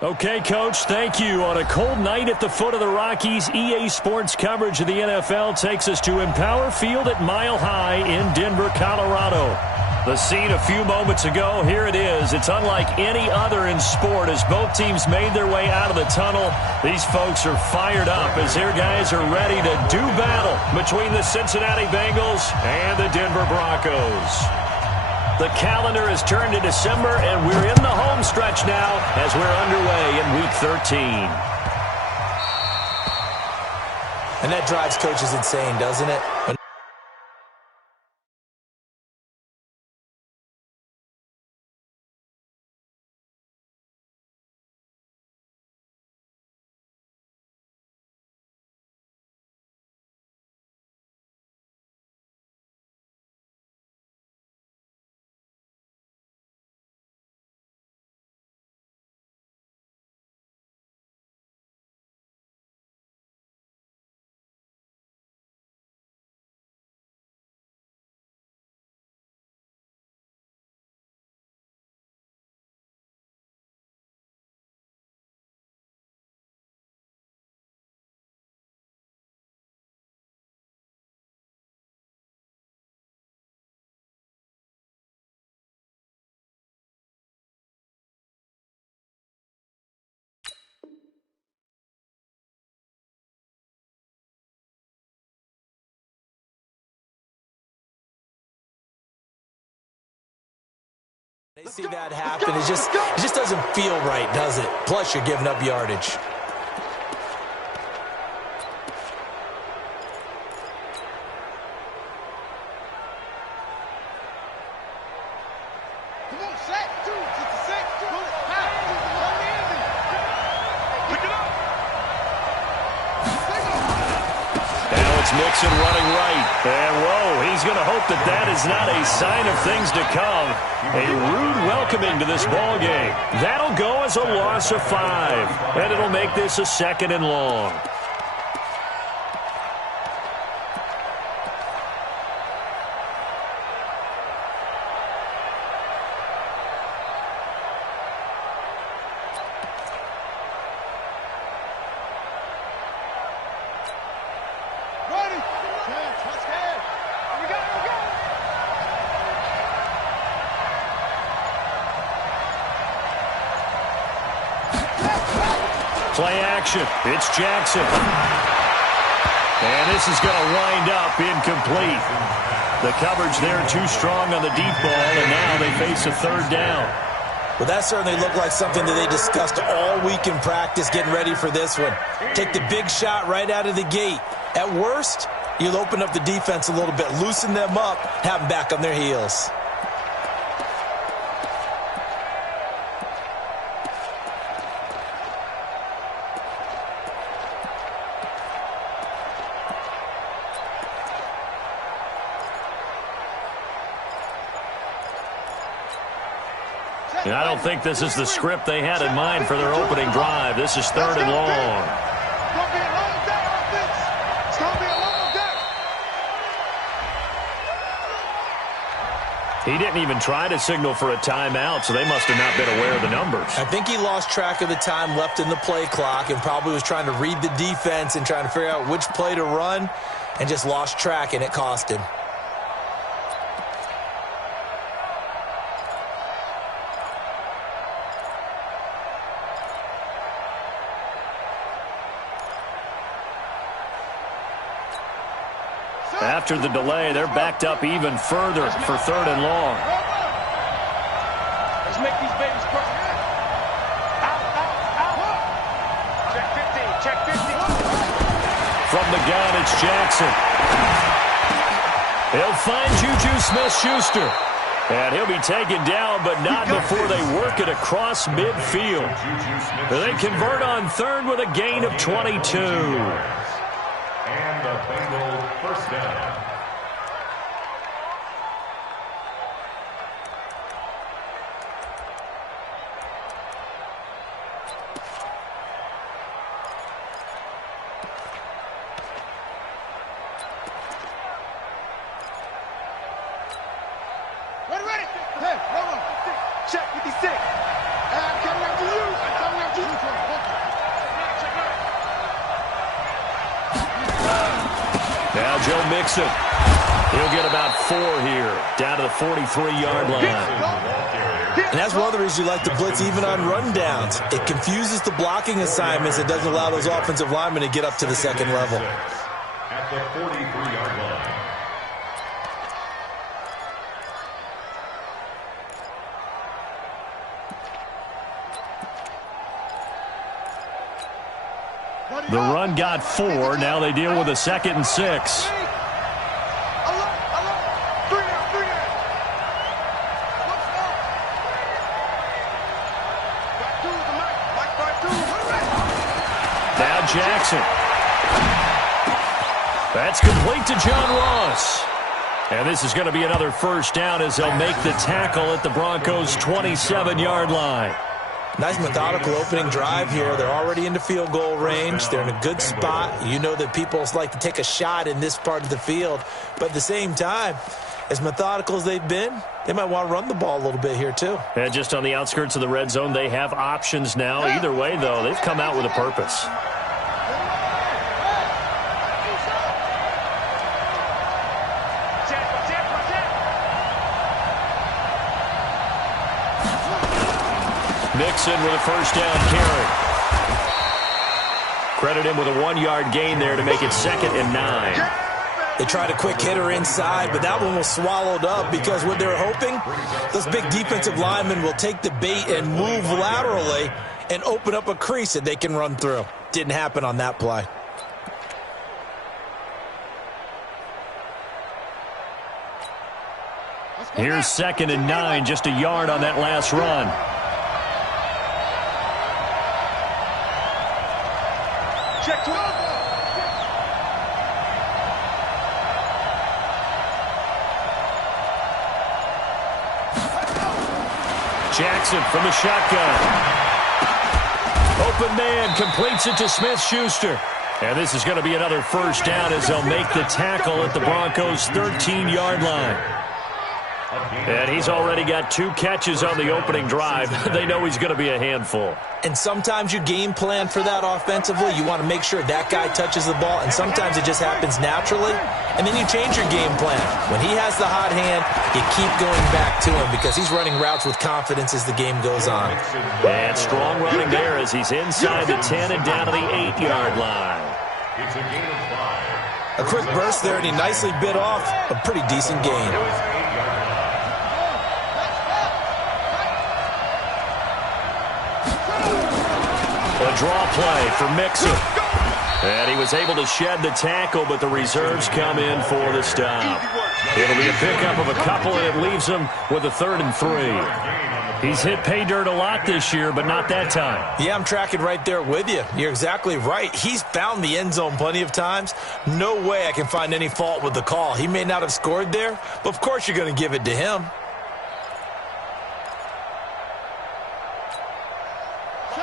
Okay, Coach, thank you. On a cold night at the foot of the Rockies, EA Sports coverage of the NFL takes us to Empower Field at Mile High in Denver, Colorado. The scene a few moments ago, here it is. It's unlike any other in sport as both teams made their way out of the tunnel. These folks are fired up as their guys are ready to do battle between the Cincinnati Bengals and the Denver Broncos. The calendar has turned to December, and we're in the home stretch now as we're underway in Week 13. And that drives coaches insane, doesn't it? They see that happen. It just doesn't feel right, does it? Plus, you're giving up yardage. Mixon running right. And, whoa, he's going to hope that that is not a sign of things to come. A rude welcoming to this ball game. That'll go as a loss of 5. And it'll make this a 2nd and long. Play action. It's Jackson. And this is going to wind up incomplete. The coverage there too strong on the deep ball, and now they face a 3rd down. Well, that certainly looked like something that they discussed all week in practice getting ready for this one. Take the big shot right out of the gate. At worst, you'll open up the defense a little bit, loosen them up, have them back on their heels. And I don't think this is the script they had in mind for their opening drive. This is 3rd and long. He didn't even try to signal for a timeout, so they must have not been aware of the numbers. I think he lost track of the time left in the play clock and probably was trying to read the defense and trying to figure out which play to run and just lost track, and it cost him. After the delay, they're backed up even further for 3rd and long. Let's make these babies cry. Out. Check 15, check 15. From the gun, it's Jackson. He'll find Juju Smith-Schuster. And he'll be taken down, but not before they work it across midfield. They convert on 3rd with a gain of 22. And the Bengals 1st down. Ready. Hey, hold on. Check 56. I'm coming after you. I'm coming after you. Now Joe Mixon. He'll get about 4 here, down to the 43-yard line. And that's one of the reasons you like to blitz even on rundowns. It confuses the blocking assignments. It doesn't allow those offensive linemen to get up to the second level. At the 43-yard line. The run got 4. Now they deal with a 2nd and 6. Now Jackson. That's complete to John Ross. And this is going to be another first down as they'll make the tackle at the Broncos' 27-yard line. Nice methodical opening drive here. They're already into field goal range. They're in a good spot. You know that people like to take a shot in this part of the field. But at the same time, as methodical as they've been, they might want to run the ball a little bit here too. And just on the outskirts of the red zone, they have options now. Either way, though, they've come out with a purpose. Mixon with a first down carry. Credit him with a 1-yard gain there to make it 2nd and 9. They tried a quick hitter inside, but that one was swallowed up because what they're hoping, those big defensive linemen will take the bait and move laterally and open up a crease that they can run through. Didn't happen on that play. Here's 2nd and 9, just a yard on that last run. Check 12. Jackson from the shotgun. Open man completes it to Smith-Schuster. And this is going to be another first down as they'll make the tackle at the Broncos' 13-yard line. And he's already got 2 catches on the opening drive. They know he's going to be a handful. And sometimes you game plan for that offensively. You want to make sure that guy touches the ball, and sometimes it just happens naturally. And then you change your game plan. When he has the hot hand, you keep going back to him because he's running routes with confidence as the game goes on. And strong running there as he's inside the 10 and down to the 8-yard line. It's a gain of 5. A quick burst there, and he nicely bit off a pretty decent gain. A draw play for Mixon. And he was able to shed the tackle, but the reserves come in for the stop. It'll be a pickup of a couple, and it leaves him with a 3rd and 3. He's hit pay dirt a lot this year, but not that time. Yeah, I'm tracking right there with you. You're exactly right. He's found the end zone plenty of times. No way I can find any fault with the call. He may not have scored there, but of course you're going to give it to him.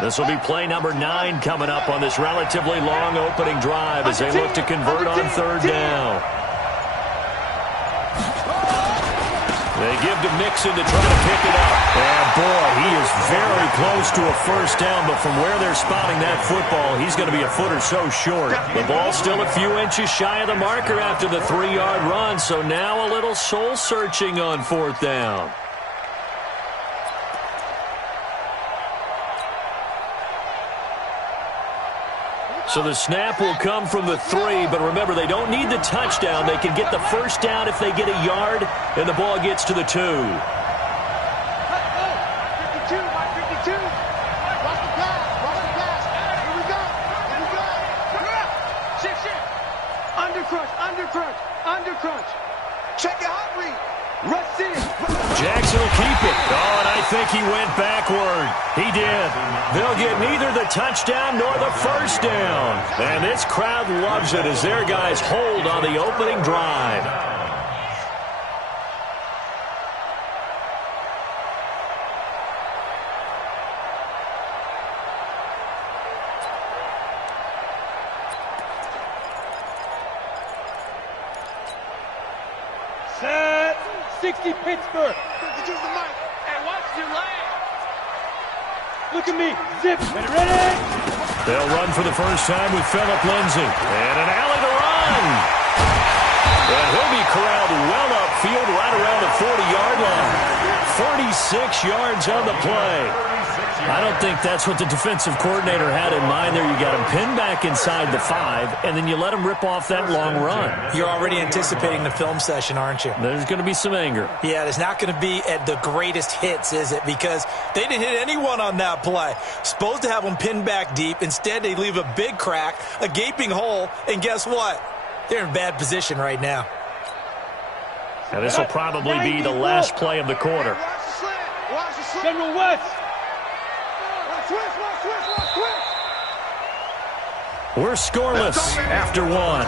This will be play number 9 coming up on this relatively long opening drive as they look to convert on 3rd down. They give to Mixon to try to pick it up. And boy, he is very close to a first down, but from where they're spotting that football, he's going to be a foot or so short. The ball's still a few inches shy of the marker after the 3-yard run, so now a little soul-searching on 4th down. So the snap will come from the 3, but remember, they don't need the touchdown. They can get the first down if they get a yard, and the ball gets to the 2. 52, by 52. Watch the pass, watch the pass. Here we go, here we go. Shift. Under crunch, under crunch. Check your hot read. Rush in. Jackson will keep it. Oh, and I think he went backward. He did. They'll get neither the touchdown nor the first down. And this crowd loves it as their guys hold on the opening drive. Set. 60 Pittsburgh. Use the mic. Hey, watch your leg. Look at me. Zip. Ready? They'll run for the first time with Phillip Lindsay. And an alley to run. And he'll be corralled well upfield right around the 40-yard line. 46 yards on the play. I don't think that's what the defensive coordinator had in mind there. You got him pinned back inside the 5, and then you let him rip off that long run. You're already anticipating the film session, aren't you? There's going to be some anger. Yeah, there's not going to be at the greatest hits, is it? Because they didn't hit anyone on that play. Supposed to have them pinned back deep. Instead, they leave a big crack, a gaping hole, and guess what? They're in bad position right now. Now, this will probably be the last play of the quarter. General West. We're scoreless after one.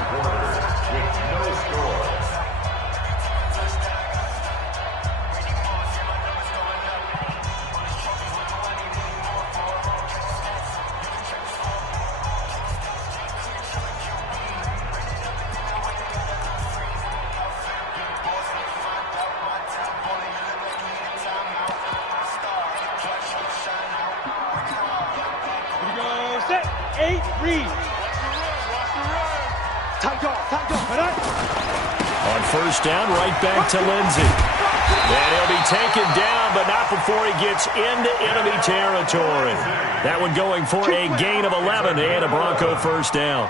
On first down, right back to Lindsey. And he'll be taken down, but not before he gets into enemy territory. That one going for a gain of 11 and a Bronco first down.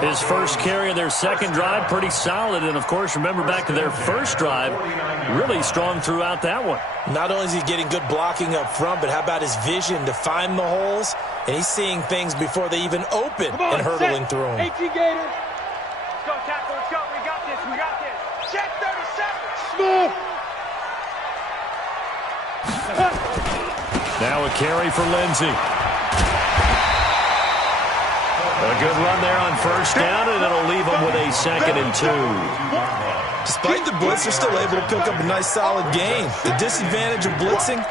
His first carry of their second drive, pretty solid. And, of course, remember back to their first drive, really strong throughout that one. Not only is he getting good blocking up front, but how about his vision to find the holes? And he's seeing things before they even open and hurdling through them. 18 Gator. Let's go, tackle. Let's go. We got this. We got this. Check 37. Smooth. Now a carry for Lindsey. A good run there on first down, and it'll leave them with a 2nd and 2. Despite the blitz, they're still able to pick up a nice solid gain. The disadvantage of blitzing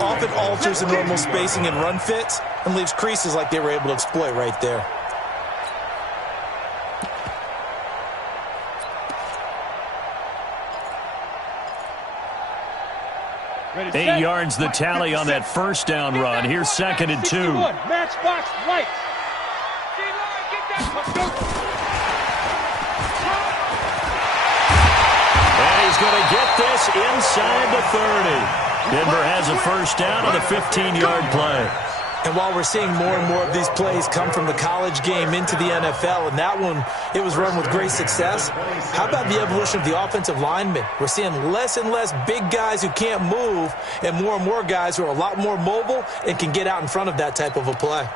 often alters the normal spacing and run fits and leaves creases like they were able to exploit right there. Ready, 8 yards the tally on that first down run. Here's 2nd and 2. Matchbox right. And he's going to get this inside the 30. Denver has a first down on the 15-yard play. And while we're seeing more and more of these plays come from the college game into the NFL, and that one, it was run with great success, how about the evolution of the offensive linemen? We're seeing less and less big guys who can't move and more guys who are a lot more mobile and can get out in front of that type of a play.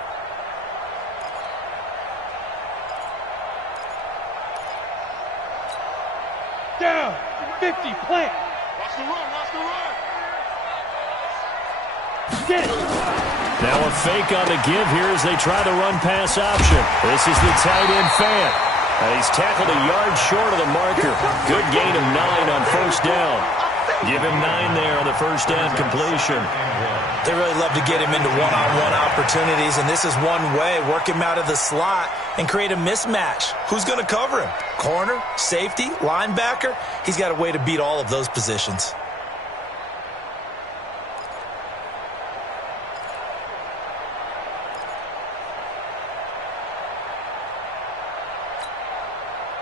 Down. 50. Plant. Watch the run. Watch the run. Get it. Now a fake on the give here as they try the run-pass option. This is the tight end Fant. And he's tackled a yard short of the marker. Good gain of 9 on first down. Give him 9 there on the first down completion. They really love to get him into one-on-one opportunities, and this is one way. Work him out of the slot and create a mismatch. Who's going to cover him? Corner, safety, linebacker? He's got a way to beat all of those positions.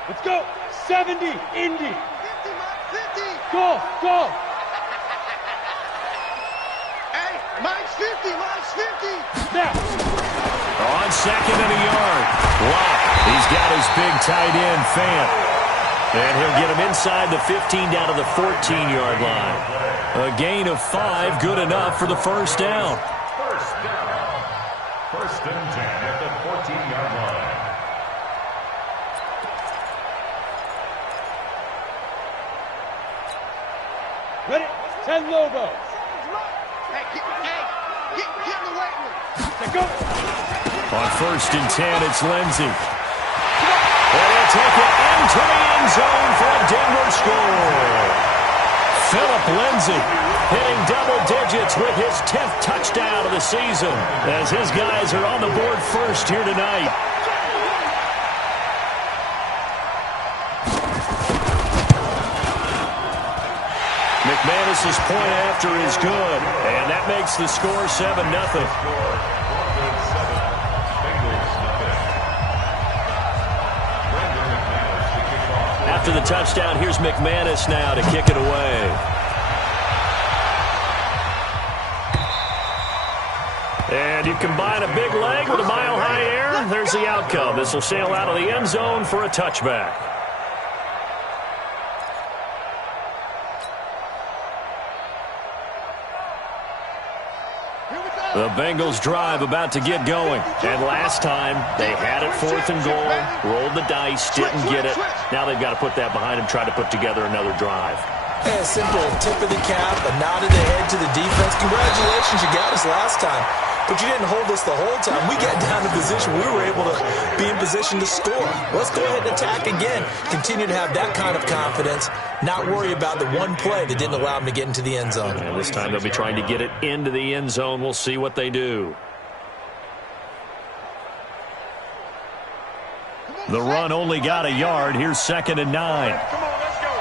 Let's go. 70. Indy. 50. Go. Hey, mine's 50. Now. On 2nd and a yard. Wow. He's got his big tight end, Fant. And he'll get him inside the 15 down to the 14-yard line. A gain of 5, good enough for the first down. First and 10 at the 14-yard line. Ready? 10 Lobos. Hey, get in the weight room. Let's go. On first and 10, it's Lindsey. And he'll take it into the end zone for a Denver score. Philip Lindsey hitting double digits with his 10th touchdown of the season as his guys are on the board first here tonight. McManus's point after is good, and that makes the score 7-0. After After the touchdown, here's McManus now to kick it away. And you combine a big leg with a mile-high air, there's the outcome. This will sail out of the end zone for a touchback. The Bengals drive about to get going. And last time, they had it 4th and goal, rolled the dice, didn't get it. Now they've got to put that behind them, try to put together another drive. Hey, a simple tip of the cap, a nod of the head to the defense. Congratulations, you got us last time. But you didn't hold us the whole time. We got down to position. We were able to be in position to score. Let's go ahead and attack again. Continue to have that kind of confidence. Not worry about the one play that didn't allow them to get into the end zone. And this time they'll be trying to get it into the end zone. We'll see what they do. The run only got a yard. Here's 2nd and 9. Come on, let's go.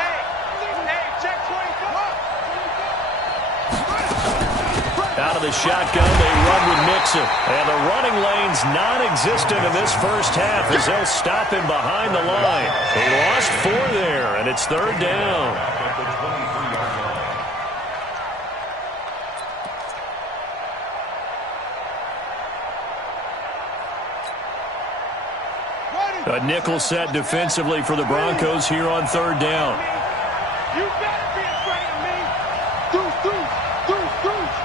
Hey, check 24. Out of the shotgun, they run with Mixon. And the running lane's non-existent in this first half as they'll stop him behind the line. They lost 4 there, and it's 3rd down. A nickel set defensively for the Broncos here on 3rd down. You better be afraid of me. Deuce, deuce, deuce, deuce.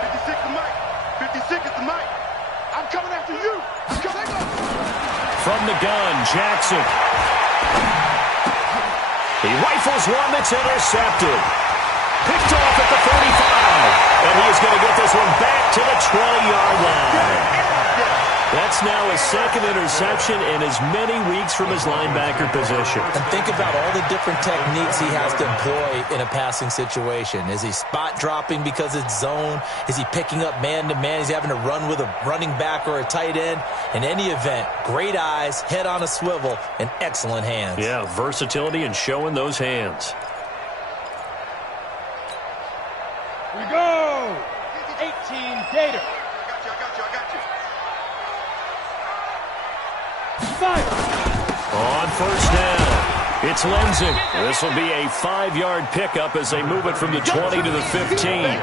56 the mic. 56 is the mic. I'm coming after you. I'm coming. From the gun, Jackson. He rifles one that's intercepted. Picked off at the 35. And he is going to get this one back to the 20-yard line. That's now his 2nd interception in as many weeks from his linebacker position. And think about all the different techniques he has to employ in a passing situation. Is he spot dropping because it's zone? Is he picking up man-to-man? Is he having to run with a running back or a tight end? In any event, great eyes, head on a swivel, and excellent hands. Yeah, versatility and showing those hands. We go. 18 Gator. I got you. On 1st down, it's Lindsay. This will be a 5-yard pickup as they move it from the 20 to the 15.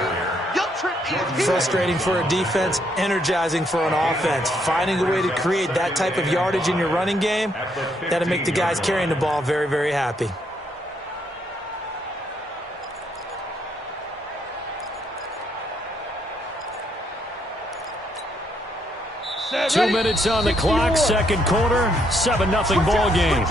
Frustrating for a defense, energizing for an offense. Finding a way to create that type of yardage in your running game, that'll make the guys carrying the ball very, very happy. Two minutes on the clock, 2nd quarter, 7-0 ball game.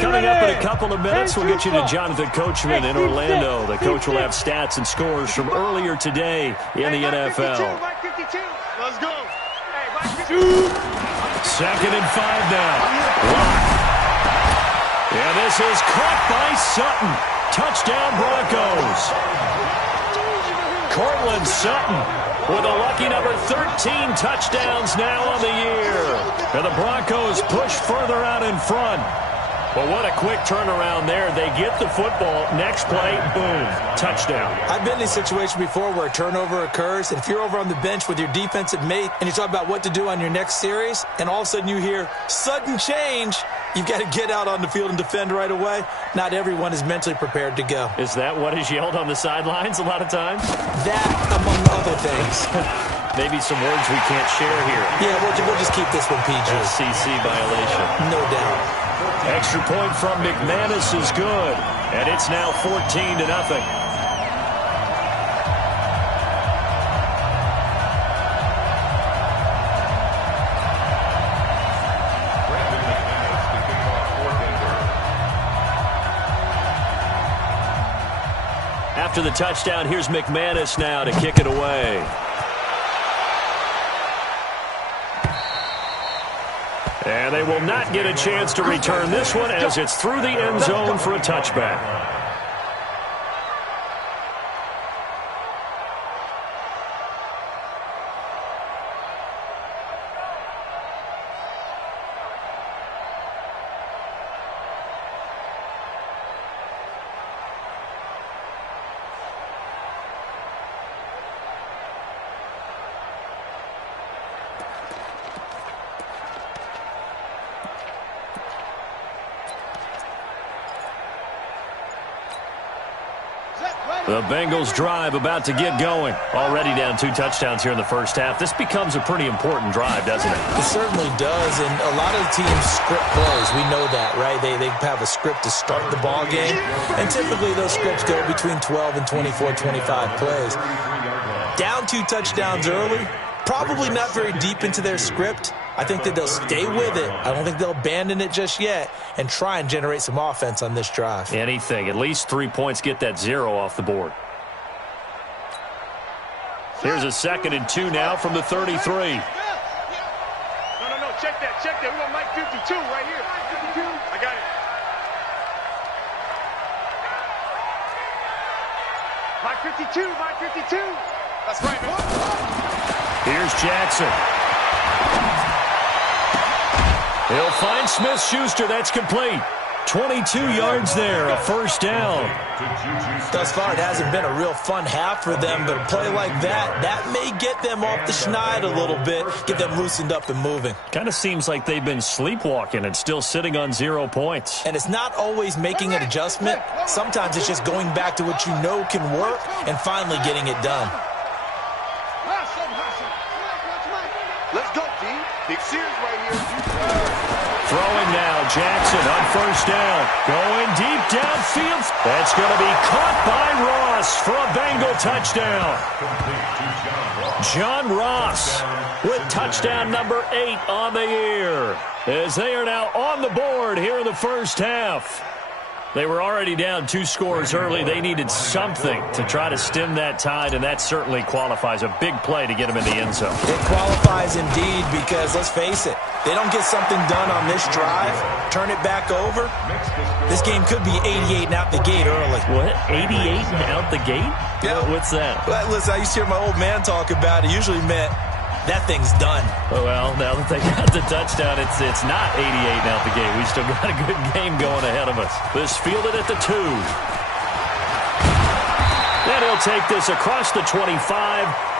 Coming up in a couple of minutes, we'll get you to Jonathan Coachman in Orlando. The coach will have stats and scores from earlier today in the NFL. Let's go. 2nd and 5 now. Lock. And this is caught by Sutton. Touchdown Broncos. Cortland Sutton with a lucky number 13 touchdowns now on the year. And the Broncos push further out in front. But what a quick turnaround there. They get the football. Next play, boom, touchdown. I've been in a situation before where a turnover occurs, and if you're over on the bench with your defensive mate and you talk about what to do on your next series, and all of a sudden you hear sudden change, you've got to get out on the field and defend right away. Not everyone is mentally prepared to go. Is that what is yelled on the sidelines a lot of times? That, among other things. Maybe some words we can't share here. Yeah, we'll just keep this one PG. FCC violation. No doubt. Extra point from McManus is good, and it's now 14-0. After the touchdown, here's McManus now to kick it away. And they will not get a chance to return this one as it's through the end zone for a touchback. The Bengals drive about to get going. Already down 2 touchdowns here in the first half. This becomes a pretty important drive, doesn't it? It certainly does, and a lot of teams script plays. We know that, right? They have a script to start the ball game, and typically those scripts go between 12 and 24, 25 plays. Down 2 touchdowns early, probably not very deep into their script. I think that they'll stay with it. I don't think they'll abandon it just yet and try and generate some offense on this drive. Anything. At least 3 points, get that 0 off the board. Here's a 2nd and 2 now from the 33. No, check that. We got Mike 52 right here. 52. I got it. Mike 52. That's right, man. Here's Jackson. He'll find Smith-Schuster. That's complete. 22 yards there, a first down. Thus far, it hasn't been a real fun half for them, but a play like that may get them off the schneid a little bit, get them loosened up and moving. Kind of seems like they've been sleepwalking and still sitting on 0 points. And it's not always making an adjustment. Sometimes it's just going back to what you know can work and finally getting it done. Let's go, D. Big Sears right here. Throwing now, Jackson on first down. Going deep downfield. That's going to be caught by Ross for a Bengal touchdown. John Ross with touchdown number 8 on the year, as they are now on the board here in the first half. They were already down 2 scores early. They needed something to try to stem that tide, and that certainly qualifies. A big play to get them in the end zone. It qualifies indeed because, let's face it, they don't get something done on this drive, turn it back over, this game could be 88 and out the gate early. What? 88 and out the gate? Yeah. What's that? Well, listen, I used to hear my old man talk about it. Usually meant that thing's done. Well, now that they got the touchdown, it's not 88 and out the gate. We still got a good game going ahead of us. This fielded at the 2. Then he'll take this across the 25.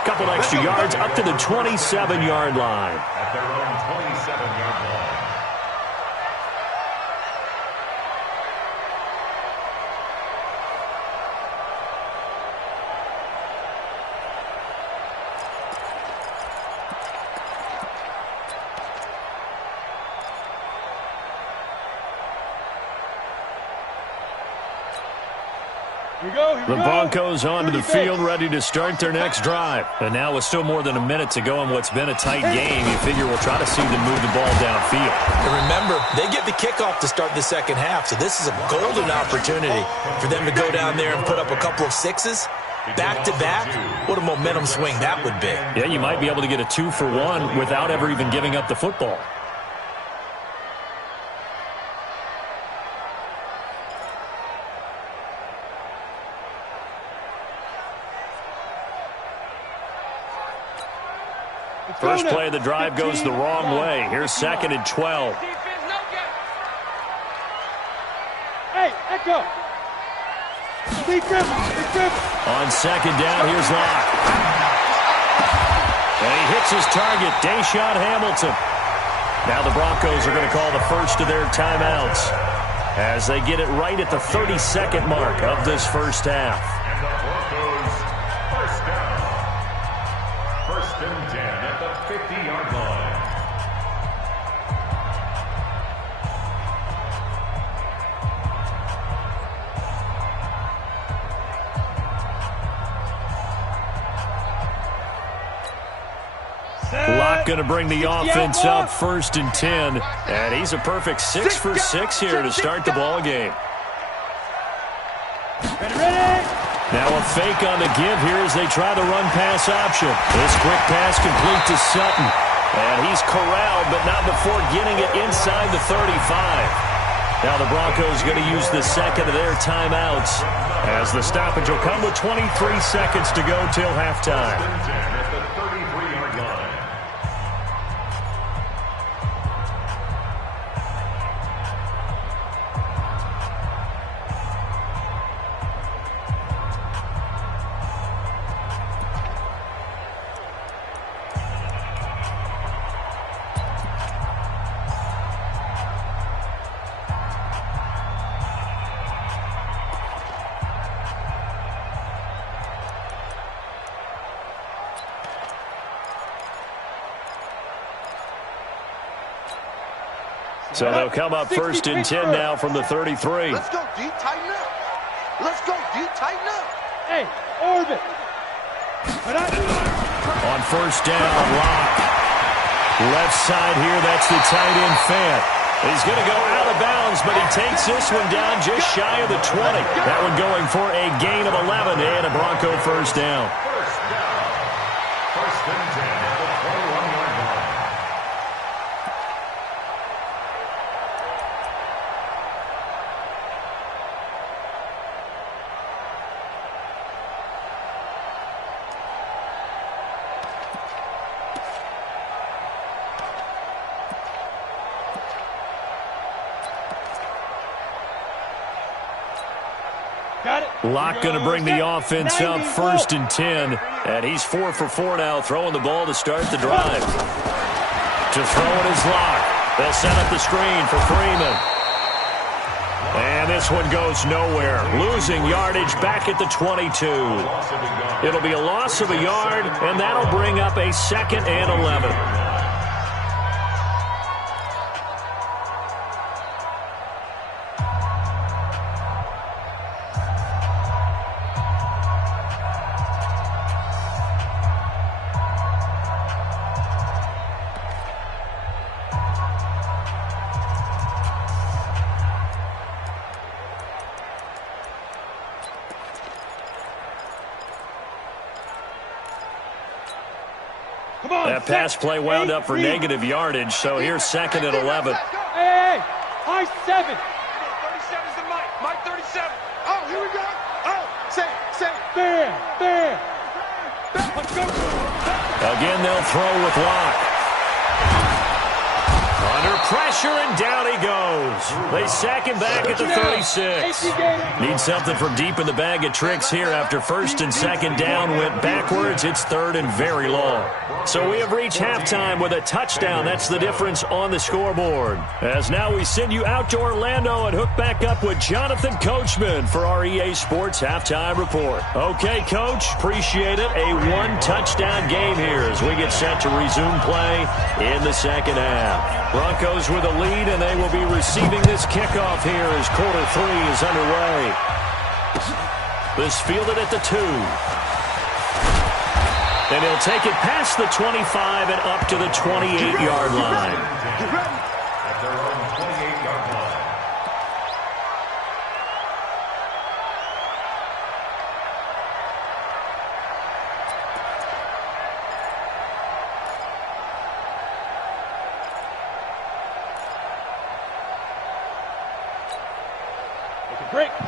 Couple extra yards up to the 27-yard line. At their own 27-yard line. The Broncos onto the field, ready to start their next drive. And now with still more than a minute to go in what's been a tight game, you figure we'll try to see them move the ball downfield. And remember, they get the kickoff to start the second half, so this is a golden opportunity for them to go down there and put up a couple of 6s. Back-to-back, what a momentum swing that would be. Yeah, you might be able to get a 2-for-1 without ever even giving up the football. First play of the drive goes the wrong way. Here's 2nd and 12. Hey, Echo. Big grip. On 2nd down, here's Locke. And he hits his target, Deshaun Hamilton. Now the Broncos are going to call the first of their timeouts as they get it right at the 32nd mark of this first half. And the Broncos first down. 1st and 10 at the 50-yard line. Locke going to bring the offense up 1st and 10. And he's a perfect 6 for 6 here to start the ball game. Ready. Now a fake on the give here as they try the run-pass option. This quick pass complete to Sutton. And he's corralled, but not before getting it inside the 35. Now the Broncos going to use the 2nd of their timeouts as the stoppage will come with 23 seconds to go till halftime. 1st and 10 at the 33-yard line. So they'll come up 1st and 10 now from the 33. Let's go deep, tighten up. Let's go deep, tighten up. Hey, orbit. On 1st down, Locke. Left side here, that's the tight end Fant. He's going to go out of bounds, but he takes this one down just shy of the 20. That one going for a gain of 11 and a Bronco 1st down. First down. 1st and 10 at the 21-yard line. Locke going to bring the offense up 1st and 10. And he's 4 for 4 now, throwing the ball to start the drive. To throw it is Locke. They'll set up the screen for Freeman. And this one goes nowhere. Losing yardage back at the 22. It'll be a loss of a yard, and that'll bring up a 2nd and 11. That pass play wound up for negative yardage, so here's 2nd and 11. Hey, high 7. 37's the Mike. Mike 37. Oh, here we go. Oh, say. There. Let's go. Again, they'll throw with Locke. Under pressure, and down he goes. They sack him back at the 36. Need something from deep in the bag of tricks here after 1st and 2nd down went backwards. It's 3rd and very long. So we have reached halftime with a touchdown. That's the difference on the scoreboard. As now we send you out to Orlando and hook back up with Jonathan Coachman for our EA Sports Halftime Report. Okay, Coach, appreciate it. A 1-touchdown game here as we get set to resume play in the 2nd half. Broncos with a lead, and they will be receiving this kickoff here as quarter 3 is underway. This fielded at the 2. And he'll take it past the 25 and up to the 28-yard line. At their own 28-yard line.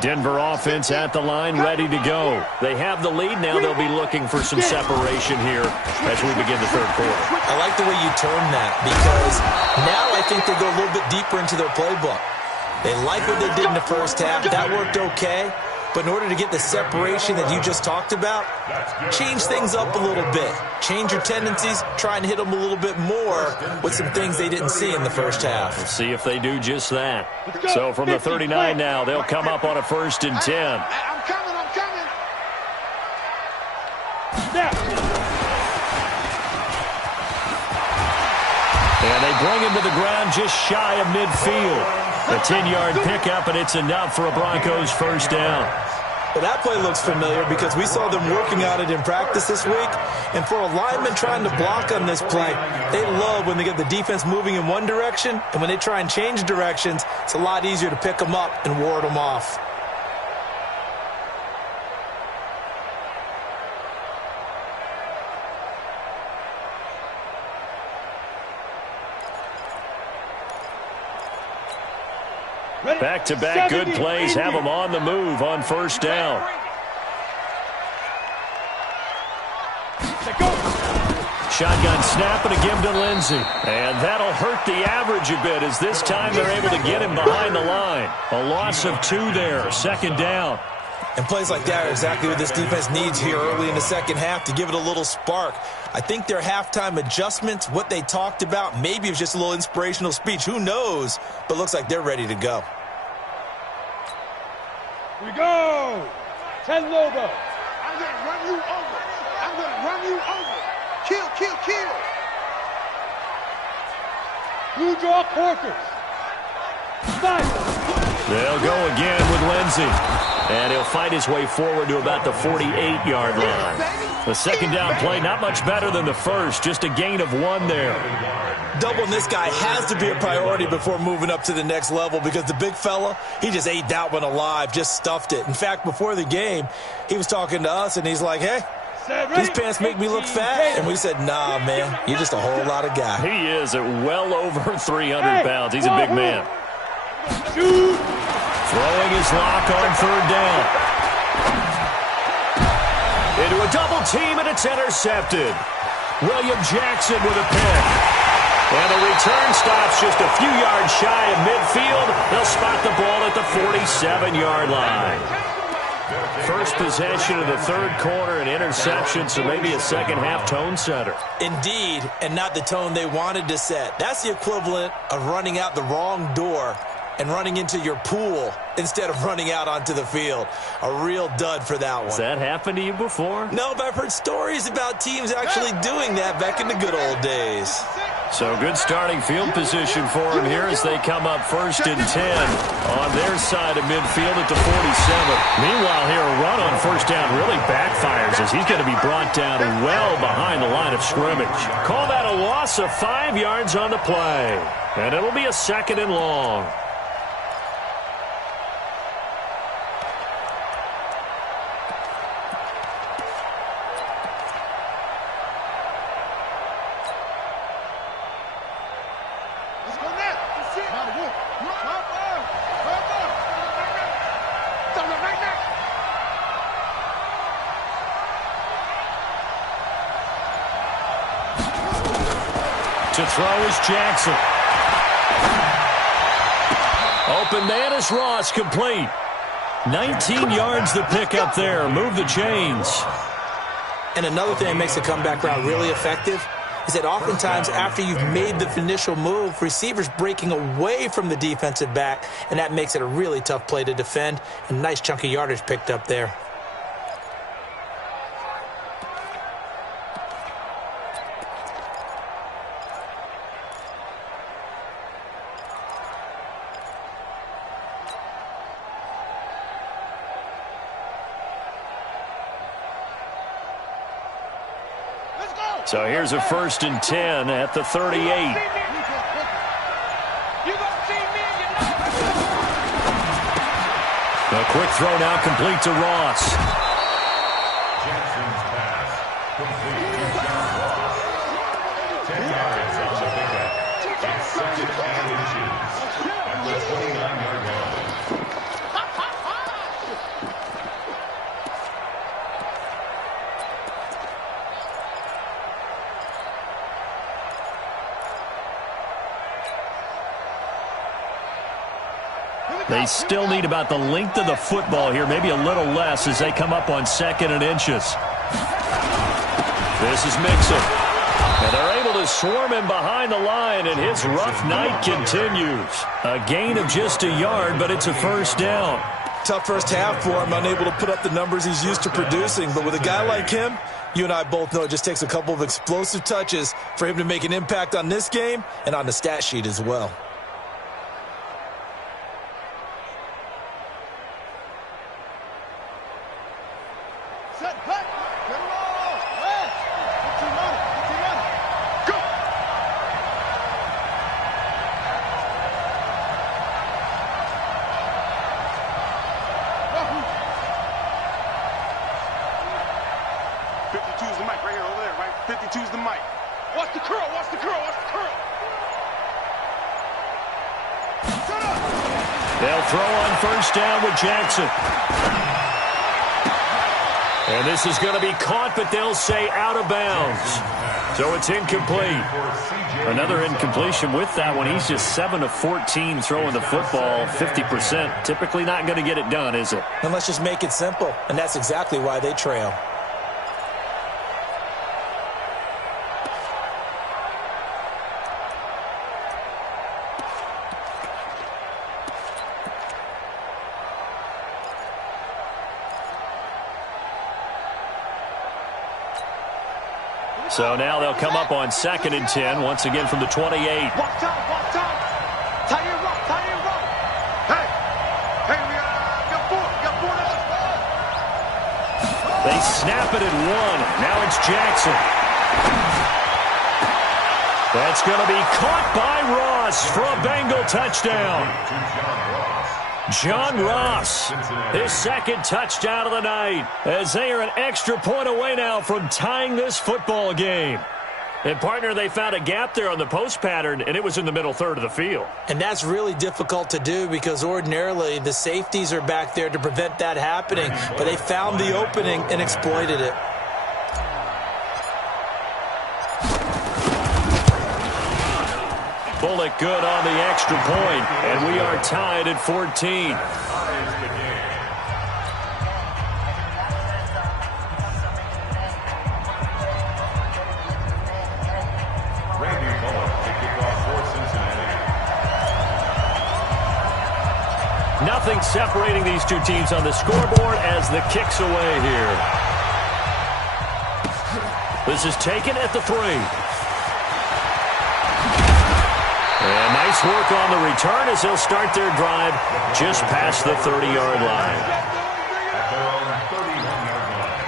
Denver offense at the line, ready to go. They have the lead. Now they'll be looking for some separation here as we begin the 3rd quarter. I like the way you term that, because now I think they go a little bit deeper into their playbook. They like what they did in the 1st half. That worked okay. But in order to get the separation that you just talked about, change things up a little bit. Change your tendencies, try and hit them a little bit more with some things they didn't see in the 1st half. We'll see if they do just that. So from the 39 now, they'll come up on a 1st and 10. I'm coming. And they bring him to the ground just shy of midfield. A 10-yard pickup, and it's enough for a Broncos 1st down. Well, that play looks familiar because we saw them working on it in practice this week. And for a lineman trying to block on this play, they love when they get the defense moving in one direction. And when they try and change directions, it's a lot easier to pick them up and ward them off. Back-to-back good plays have them on the move on 1st down. Shotgun snap and a give to Lindsey. And that'll hurt the average a bit as this time they're able to get him behind the line. A loss of 2 there, 2nd down. And plays like that are exactly what this defense needs here early in the 2nd half to give it a little spark. I think their halftime adjustments, what they talked about, maybe it was just a little inspirational speech. Who knows? But looks like they're ready to go. We go. 10 Lobo. I'm going to run you over. I'm going to run you over. Kill. Blue draw Corkers. They'll go again with Lindsey. And he'll fight his way forward to about the 48-yard line. The second down play, not much better than the first, just a gain of 1 there. Doubling this guy has to be a priority before moving up to the next level because the big fella, he just ate that one alive, just stuffed it. In fact, before the game, he was talking to us, and he's like, hey, these pants make me look fat. And we said, nah, man, you're just a whole lot of guy. He is at well over 300 pounds. He's a big man. Throwing his lock on third down. Into a double team, and it's intercepted. William Jackson with a pick. And the return stops just a few yards shy of midfield. They'll spot the ball at the 47-yard line. First possession of the third quarter, an interception, so maybe a second-half tone setter. Indeed, and not the tone they wanted to set. That's the equivalent of running out the wrong door and running into your pool instead of running out onto the field. A real dud for that one. Has that happened to you before? No, but I've heard stories about teams actually doing that back in the good old days. So good starting field position for him here as they come up 1st and 10 on their side of midfield at the 47. Meanwhile here, a run on first down really backfires as he's going to be brought down well behind the line of scrimmage. Call that a loss of 5 yards on the play. And it'll be a 2nd and long. To throw is Jackson. Open man is Ross, complete. 19 yards the pick up there. Move the chains. And another thing that makes the comeback route really effective is that oftentimes after you've made the initial move, receivers breaking away from the defensive back, and that makes it a really tough play to defend. A nice chunk of yardage picked up there. So here's a 1st and 10 at the 38. A quick throw now complete to Ross. Jackson's pass complete to John Ross. 10 yards on the pickup. It's 2nd and inches at the 29-yard line. They still need about the length of the football here, maybe a little less as they come up on 2nd and inches. This is Mixon. And they're able to swarm him behind the line, and his rough night continues. A gain of just a yard, but it's a 1st down. Tough first half for him, unable to put up the numbers he's used to producing. But with a guy like him, you and I both know it just takes a couple of explosive touches for him to make an impact on this game and on the stat sheet as well. They'll throw on 1st down with Jackson. And this is going to be caught, but they'll say out of bounds. So it's incomplete. Another incompletion with that one. He's just 7 of 14 throwing the football, 50%. Typically not going to get it done, is it? And let's just make it simple. And that's exactly why they trail. So now they'll come up on 2nd and 10, once again from the 28. Walk time, walk time. Tight end run, tight end run. They snap it at 1. Now it's Jackson. That's going to be caught by Ross for a Bengal touchdown. John Ross, his second touchdown of the night, as they are an extra point away now from tying this football game. And, partner, they found a gap there on the post pattern, and it was in the middle third of the field. And that's really difficult to do because ordinarily the safeties are back there to prevent that happening. But they found the opening and exploited it. Bullock good on the extra point, and we are tied at 14. Nothing separating these two teams on the scoreboard as the kick's away here. This is taken at the 3. And nice work on the return as they'll start their drive just past the 30-yard line. At their own 31-yard line.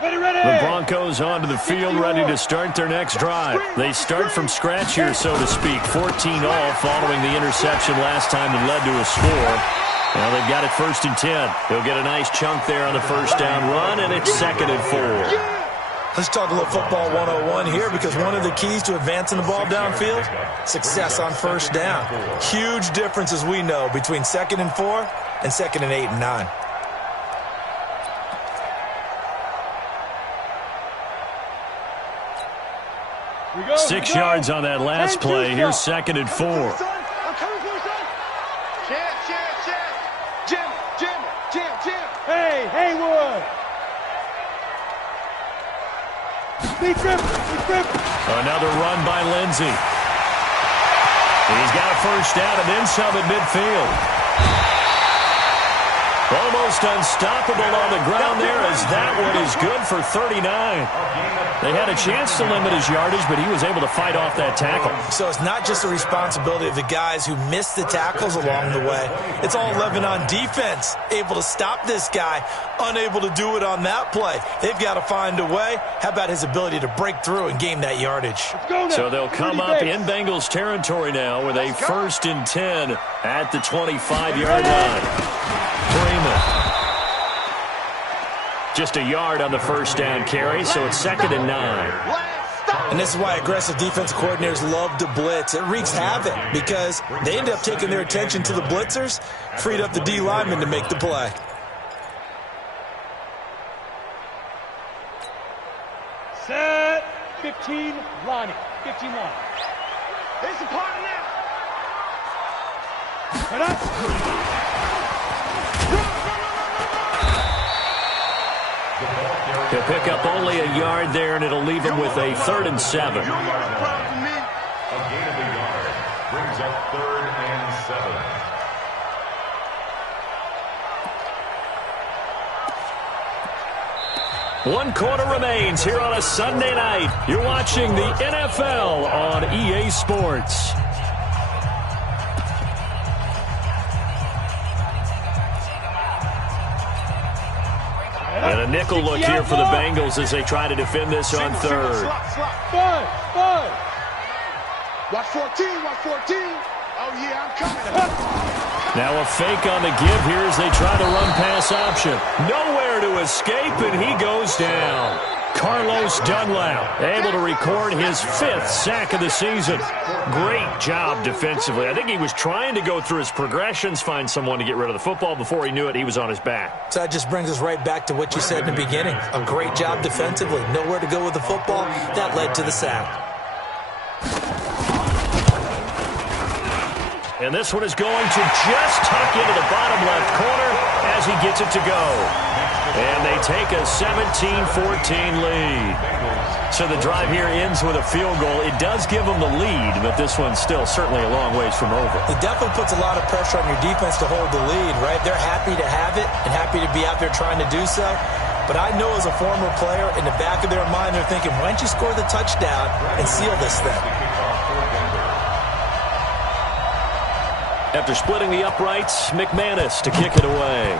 The Broncos onto the field, ready to start their next drive. They start from scratch here, so to speak. 14 all following the interception last time that led to a score. Now they've got it 1st and 10. They'll get a nice chunk there on the first down run, and it's 2nd and 4. Let's talk a little football 101 here because one of the keys to advancing the ball downfield, success on first down. Huge difference, as we know, between 2nd and 4 and 2nd and 8 and 9. Go, 6 yards on that last play. Here's 2nd and 4. I'm coming for you, son. Jim. Hey, Haywood. Big trip. Another run by Lindsey. He's got a first down and then some at midfield. Almost unstoppable on the ground there as that one is good for 39. They had a chance to limit his yardage, but he was able to fight off that tackle. So it's not just the responsibility of the guys who missed the tackles along the way. It's all 11 on defense, able to stop this guy, unable to do it on that play. They've got to find a way. How about his ability to break through and gain that yardage? So they'll come up in Bengals territory now with a 1st and 10 at the 25-yard line. Freeman. Just a yard on the first down carry, so it's 2nd and 9. And this is why aggressive defensive coordinators love to blitz. It wreaks havoc because they end up taking their attention to the blitzers, freed up the D lineman to make the play. Set. 15 Lonnie. 15 Lonnie. It's a party now. Right up. He'll pick up only a yard there, and it'll leave him with a 3rd and 7. A gain of a yard brings up 3rd and 7. 1 quarter remains here on a Sunday night. You're watching the NFL on EA Sports. And a nickel look here for the Bengals as they try to defend this on 3rd. Five. Watch 14. Oh, yeah, I'm coming. Now a fake on the give here as they try to run pass option. Nowhere to escape, and he goes down. Carlos Dunlap able to record his 5th sack of the season. Great job defensively. I think he was trying to go through his progressions, find someone to get rid of the football. Before he knew it, he was on his back. So that just brings us right back to what you said in the beginning. A great job defensively. Nowhere to go with the football. That led to the sack. And this one is going to just tuck into the bottom left corner as he gets it to go. And they take a 17-14 lead. So the drive here ends with a field goal. It does give them the lead, but this one's still certainly a long ways from over. It definitely puts a lot of pressure on your defense to hold the lead, right? They're happy to have it and happy to be out there trying to do so. But I know as a former player, in the back of their mind, they're thinking, why don't you score the touchdown and seal this thing? After splitting the uprights, McManus to kick it away.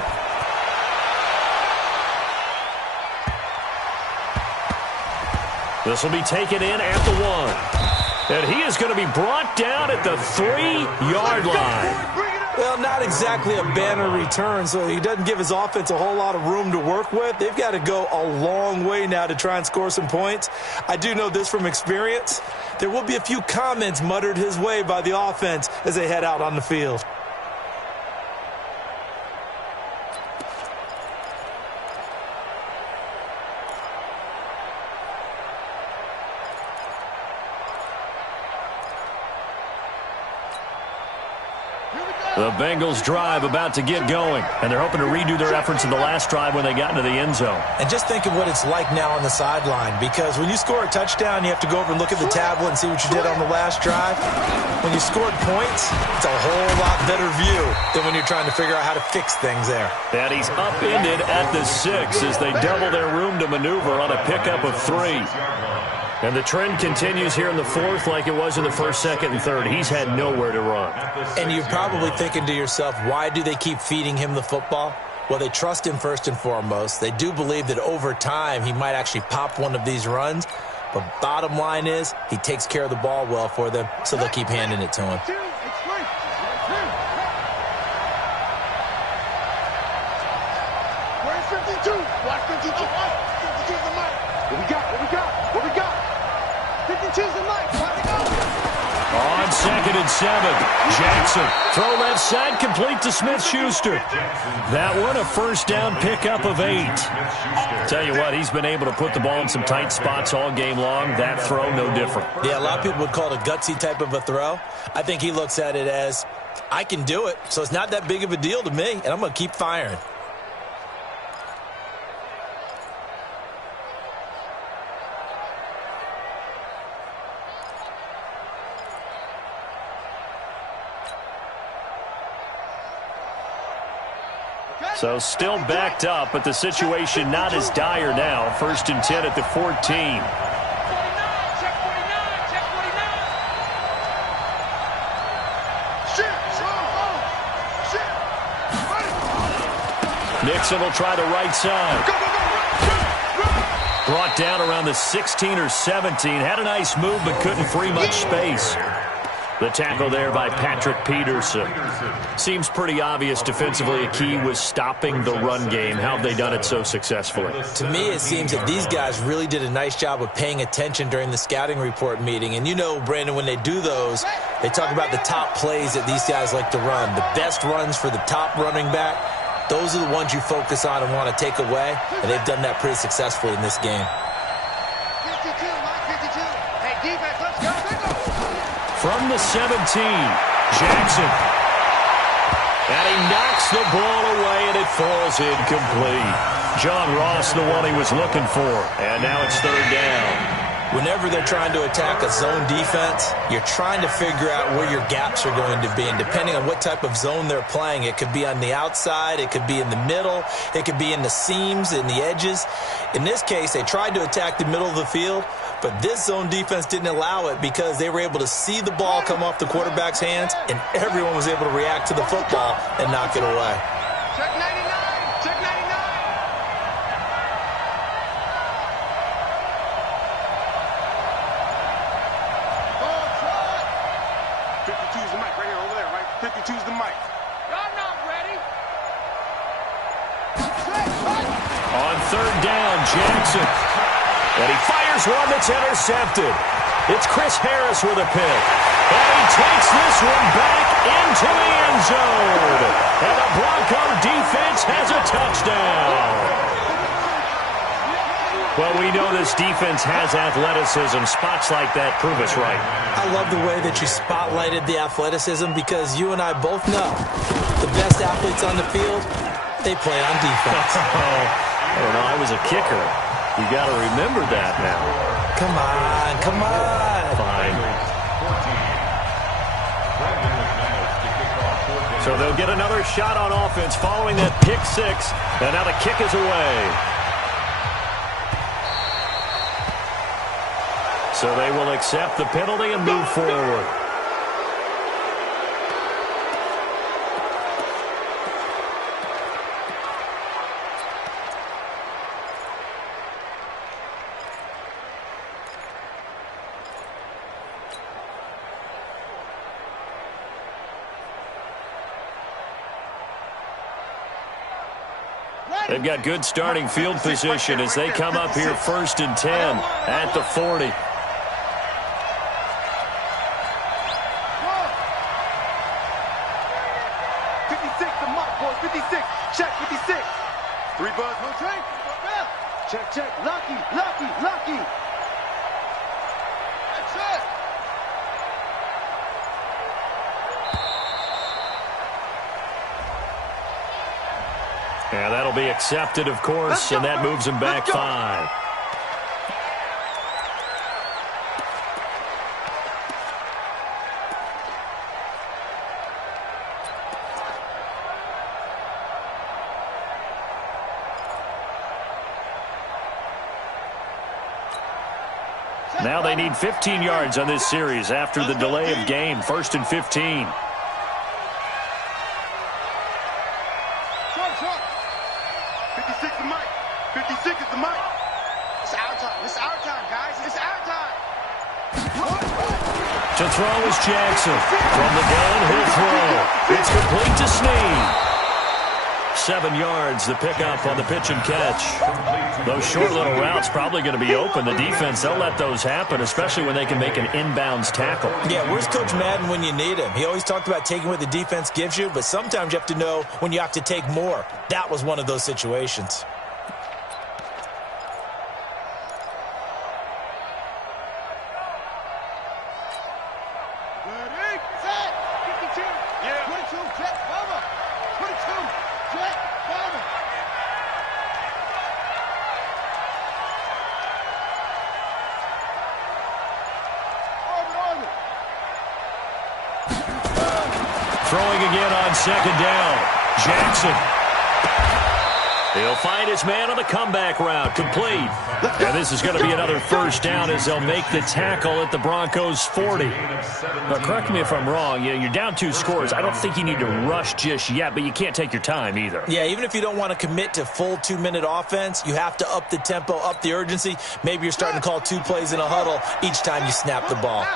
This will be taken in at the 1. And he is going to be brought down at the 3-yard line. Well, not exactly a banner return, so he doesn't give his offense a whole lot of room to work with. They've got to go a long way now to try and score some points. I do know this from experience. There will be a few comments muttered his way by the offense as they head out on the field. The Bengals drive about to get going, and they're hoping to redo their efforts in the last drive when they got into the end zone. And just think of what it's like now on the sideline, because when you score a touchdown, you have to go over and look at the tablet and see what you did on the last drive. When you scored points, it's a whole lot better view than when you're trying to figure out how to fix things there. And he's upended at the 6 as they double their room to maneuver on a pickup of 3. And the trend continues here in the 4th like it was in the 1st, 2nd, and 3rd. He's had nowhere to run. And you're probably thinking to yourself, why do they keep feeding him the football? Well, they trust him first and foremost. They do believe that over time he might actually pop one of these runs. But bottom line is he takes care of the ball well for them, so they'll keep handing it to him. Where's 52? Watch 52. 52's the mic. What we got? What we got? What we got? 52's the mic. Let me go. On 2nd and 7, Jackson. Throw left side, complete to Smith-Schuster. That one, a first down pickup of 8. Tell you what, he's been able to put the ball in some tight spots all game long. That throw, no different. Yeah, a lot of people would call it a gutsy type of a throw. I think he looks at it as, I can do it, so it's not that big of a deal to me, and I'm going to keep firing. So still backed up, but the situation not as dire now. 1st and 10 at the 14. Check 49, check 49. Nixon will try the right side. Brought down around the 16 or 17. Had a nice move, but couldn't free much space. The tackle there by Patrick Peterson. Seems pretty obvious defensively a key was stopping the run game. How have they done it so successfully? To me, it seems that these guys really did a nice job of paying attention during the scouting report meeting. And you know, Brandon, when they do those, they talk about the top plays that these guys like to run. The best runs for the top running back, those are the ones you focus on and want to take away. And they've done that pretty successfully in this game. 52, Mike, 52. Hey, defense, let's go. From the 17, Jackson. And he knocks the ball away, and it falls incomplete. John Ross, the one he was looking for. And now it's 3rd down. Whenever they're trying to attack a zone defense, you're trying to figure out where your gaps are going to be. And depending on what type of zone they're playing, it could be on the outside, it could be in the middle, it could be in the seams, in the edges. In this case, they tried to attack the middle of the field, but this zone defense didn't allow it because they were able to see the ball come off the quarterback's hands, and everyone was able to react to the football and knock it away. Check 99. Check 99. 52's the mic right here, over there, right? 52's the mic. Y'all not ready. On 3rd down, Jackson. And he fires one that's intercepted. It's Chris Harris with a pick. And he takes this one back into the end zone. And the Bronco defense has a touchdown. Well, we know this defense has athleticism. Spots like that prove us right. I love the way that you spotlighted the athleticism because you and I both know the best athletes on the field, they play on defense. I don't know. I was a kicker. You got to remember that now. Come on, come on. Fine. So they'll get another shot on offense following that pick 6. And now the kick is away. So they will accept the penalty and move forward. They've got good starting field position as they come up here 1st and 10 at the 40. 56, the mark, boys. 56. Check, 56. 3 buzz, no train. Check, check. Lucky, lucky, lucky. That's it. And that'll be accepted, of course, and that moves them back 5. Now they need 15 yards on this series after the delay of game. 1st and 15. 56 the mic. 56 is the mic. It's our time. It's our time, guys. It's our time. To throw is Jackson. From the gun, he'll throw. It's complete to Snead. 7 yards, the pickup on the pitch and catch. Those short little routes probably going to be open. The defense, they'll let those happen, especially when they can make an inbounds tackle. Yeah, where's Coach Madden when you need him? He always talked about taking what the defense gives you, but sometimes you have to know when you have to take more. That was one of those situations. Throwing again on 2nd down. Jackson. He'll find his man on the comeback route. Complete. And this is going to be another 1st down as they'll make the tackle at the Broncos' 40. Now, correct me if I'm wrong. You're down 2 scores. I don't think you need to rush just yet, but you can't take your time either. Yeah, even if you don't want to commit to full 2-minute offense, you have to up the tempo, up the urgency. Maybe you're starting to call 2 plays in a huddle each time you snap the ball.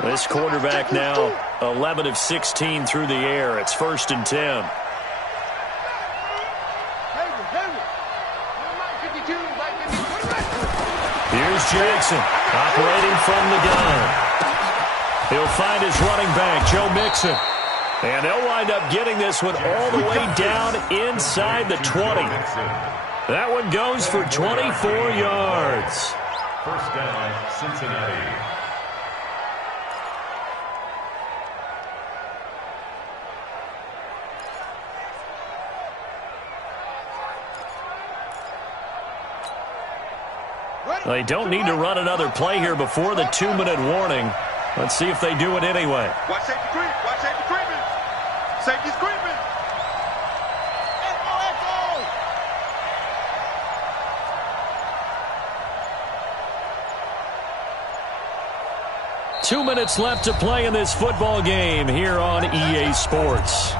This quarterback now 11 of 16 through the air. It's 1st and 10. Here's Jackson operating from the gun. He'll find his running back, Joe Mixon. And they'll wind up getting this one all the way down inside the 20. That one goes for 24 yards. 1st down, Cincinnati. They don't need to run another play here before the 2-minute warning. Let's see if they do it anyway. Watch safety creep. Watch safety creeping. Safety's creeping. Echo. 2 minutes left to play in this football game here on EA Sports.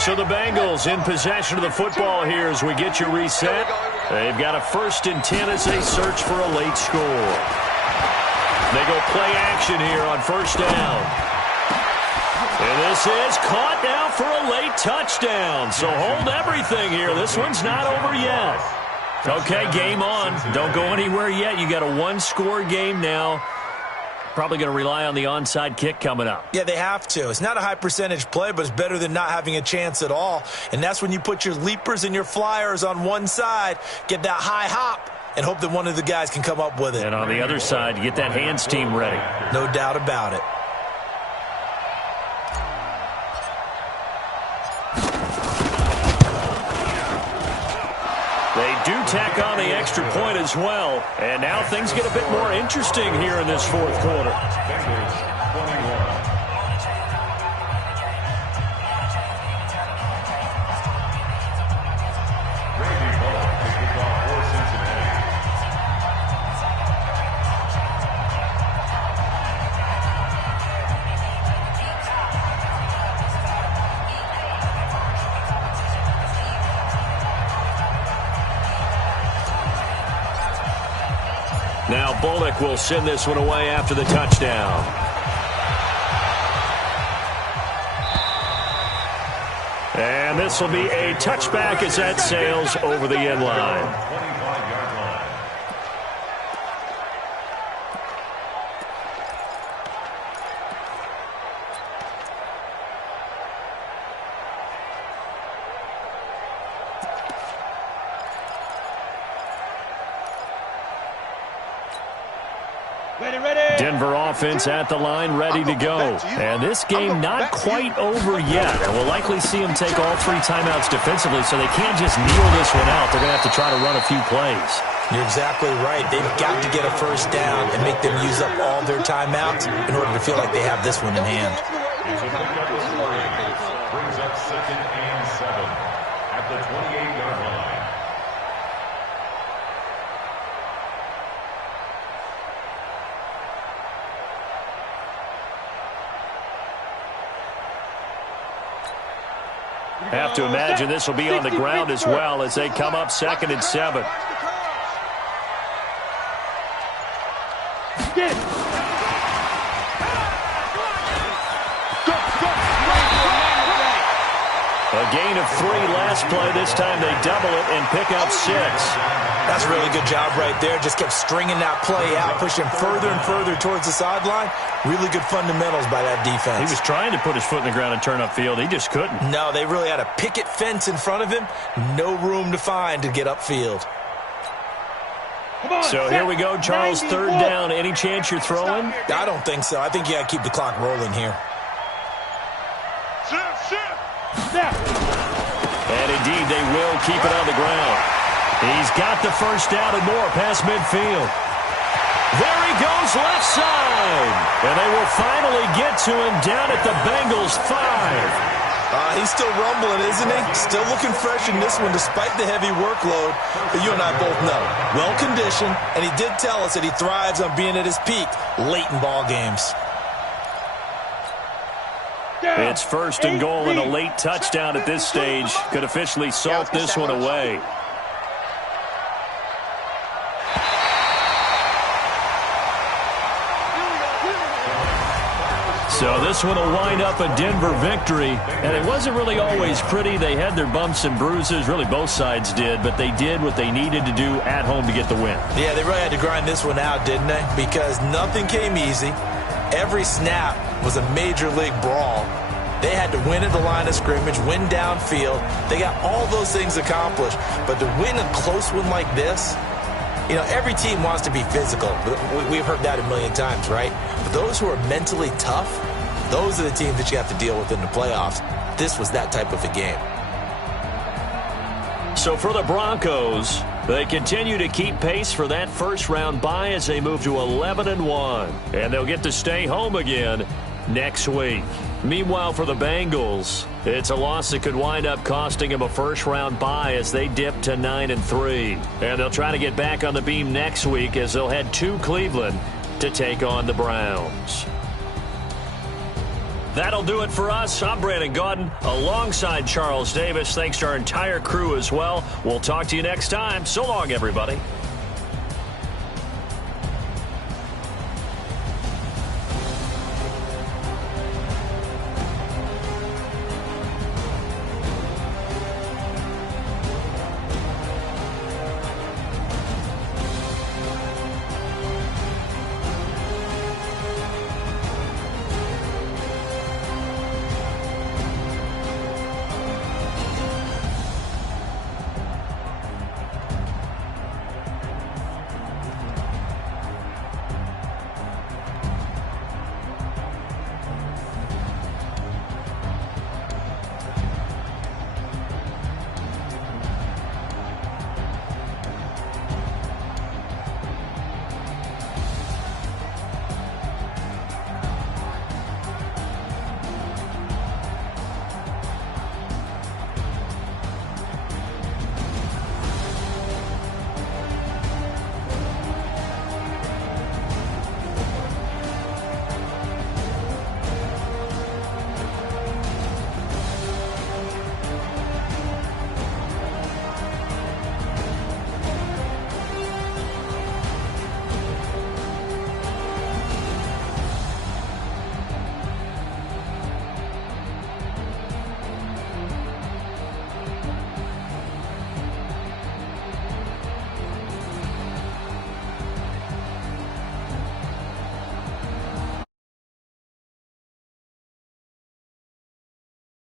So the Bengals in possession of the football here as we get you reset. They've got a 1st and 10 as they search for a late score. They go play action here on 1st down. And this is caught now for a late touchdown. So hold everything here. This one's not over yet. Okay, game on. Don't go anywhere yet. You got a 1-score game now. Probably going to rely on the onside kick coming up. Yeah, they have to. It's not a high percentage play, but it's better than not having a chance at all. And that's when you put your leapers and your flyers on one side, get that high hop, and hope that one of the guys can come up with it. And on the other side, get that hands team ready. No doubt about it. They do tack on the extra point as well. And now things get a bit more interesting here in this fourth quarter. Now Bullock will send this one away after the touchdown. And this will be a touchback as that sails over the end line. Denver offense at the line, ready to go. And this game not quite over yet. And we'll likely see them take all 3 timeouts defensively, so they can't just kneel this one out. They're going to have to try to run a few plays. You're exactly right. They've got to get a first down and make them use up all their timeouts in order to feel like they have this one in hand. It's a pickup of 3. Brings up 2nd and 7 at the 28-yard line. Have to imagine this will be on the ground as well as they come up 2nd and 7. A gain of 3 last play. This time they double it and pick up 6. That's a really good job right there. Just kept stringing that play out, pushing further and further towards the sideline. Really good fundamentals by that defense. He was trying to put his foot in the ground and turn upfield. He just couldn't. No, they really had a picket fence in front of him. No room to find to get upfield. So here we go, Charles, 3rd down. Any chance you're throwing? I don't think so. I think you got to keep the clock rolling here. And indeed, they will keep it on the ground. He's got the first down and more past midfield. There he goes, left side. And they will finally get to him down at the Bengals 5. He's still rumbling, isn't he? Still looking fresh in this one despite the heavy workload. But you and I both know, well-conditioned, and he did tell us that he thrives on being at his peak late in ball games. It's 1st and goal and a late touchdown at this stage. Could officially salt this one away. So this one will wind up a Denver victory. And it wasn't really always pretty. They had their bumps and bruises. Really, both sides did. But they did what they needed to do at home to get the win. Yeah, they really had to grind this one out, didn't they? Because nothing came easy. Every snap was a major league brawl. They had to win at the line of scrimmage, win downfield. They got all those things accomplished. But to win a close one like this, you know, every team wants to be physical. We've heard that a million times, right? But those who are mentally tough, those are the teams that you have to deal with in the playoffs. This was that type of a game. So for the Broncos, they continue to keep pace for that first-round bye as they move to 11-1. And they'll get to stay home again next week. Meanwhile, for the Bengals, it's a loss that could wind up costing them a first-round bye as they dip to 9-3. And they'll try to get back on the beam next week as they'll head to Cleveland to take on the Browns. That'll do it for us. I'm Brandon Gaudin alongside Charles Davis. Thanks to our entire crew as well. We'll talk to you next time. So long, everybody.